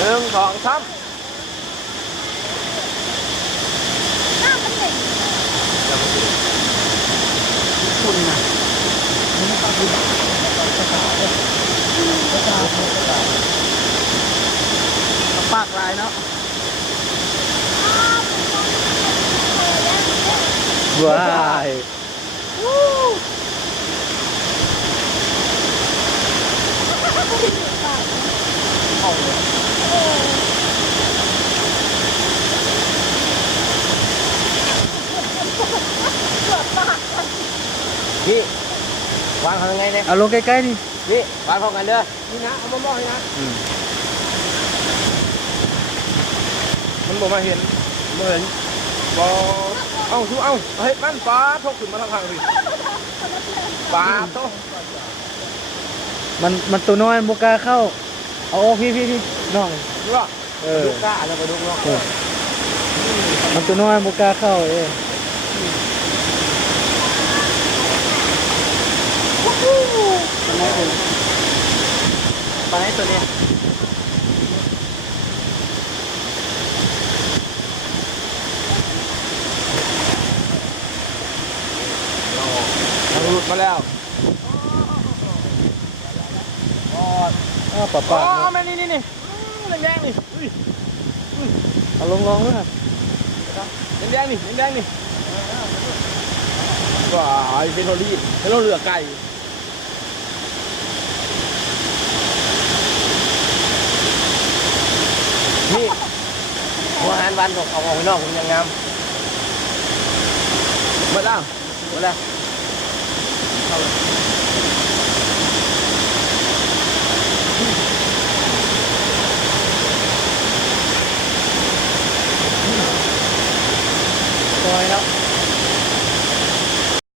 1 2 3คุณนะมันไม่ต้องดูปากลายเนาะว้าย พี่วางทำยังไงเนี่ย เอาลงใกล้ๆนี่ พี่วางพร้อมกันเด้อนี่นะเอามามองนี่นะมันบอกมาเห็นบ่เห็นบ่เอ้าชูเอ้าเฮ้ยมันปลาทกขึ้นมาทางทางพี่ปลาโต มันตัวน้อยบุกล้าเข้าเอาออกพี่น้อง ดูว่าลูกกล้าแล้วไปดูเนาะ มันตัวน้อยบุกล้าเข้าปลาไหนตัวนี้มันหลุดมาแล้ว ปลา อ๋อแม่นี่แดงนี่ เอาลงด้วยครับ แดงนี่ว้ายเฮโรลี่เฮโรเรือไก่นี่หัวหันวันออกไปนอกมันยังงามหมดแล้วปล่อยแล้ว